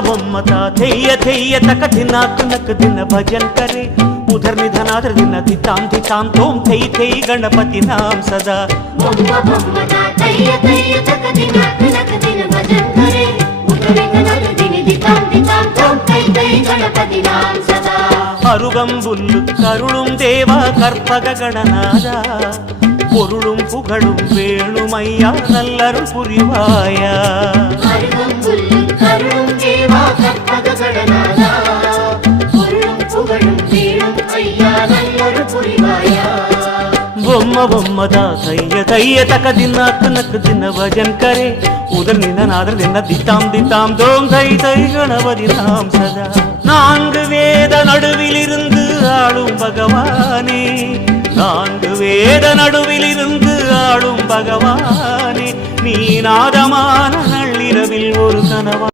बొమ్మता थेय्य थेय्य तक दिना तुनक दिन भजन करे उधर निधनाधर दिन धिताम तोम थै थै गणपति नाम सदा बొమ్మता थेय्य थेय्य तक दिना तुनक दिन भजन करे उधर निधनाधर दिन धिताम तोम थै थै गणपति नाम सदा அருகம்புல்லு கருளும் தேவா கற்பக கணநாதா பொருளும் புகழும் வேணுமையா நல்லருள் புரிவாயா அருகம்புல்லு கருளும் தேவா கற்பக கணநாதா பொருளும் புகழும் வேணுமையா நல்லருள் புரிவாயா बొమ్మता थैय थैय तक दिना तुनक दिन भजन करे उधर निधनाधर दिन धिताम तोम थै थै गणपति नाम सदा நான்கு வேத நடுவிலிருந்து ஆளும் பகவானே நான்கு வேத நடுவிலிருந்து ஆளும் பகவானே நீ நாதமான நள்ளிரவில் ஒரு கனவா